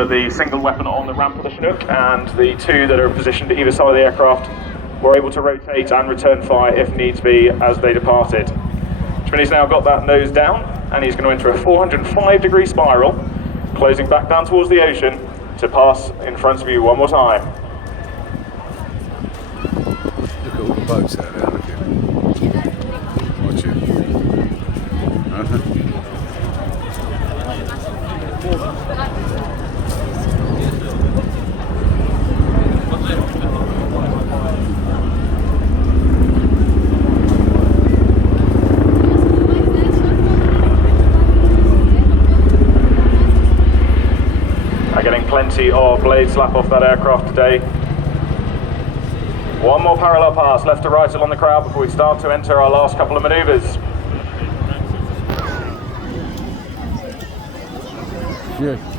that the single weapon on the ramp of the Chinook and the two that are positioned either side of the aircraft were able to rotate and return fire if needs be as they departed. Smitty's now got that nose down, and he's going to enter a 405-degree spiral, closing back down towards the ocean to pass in front of you one more time. Look at all the boats out there, look at it. Watch it. Getting plenty of blade slap off that aircraft today. One more parallel pass, left to right along the crowd before we start to enter our last couple of manoeuvres. Yeah.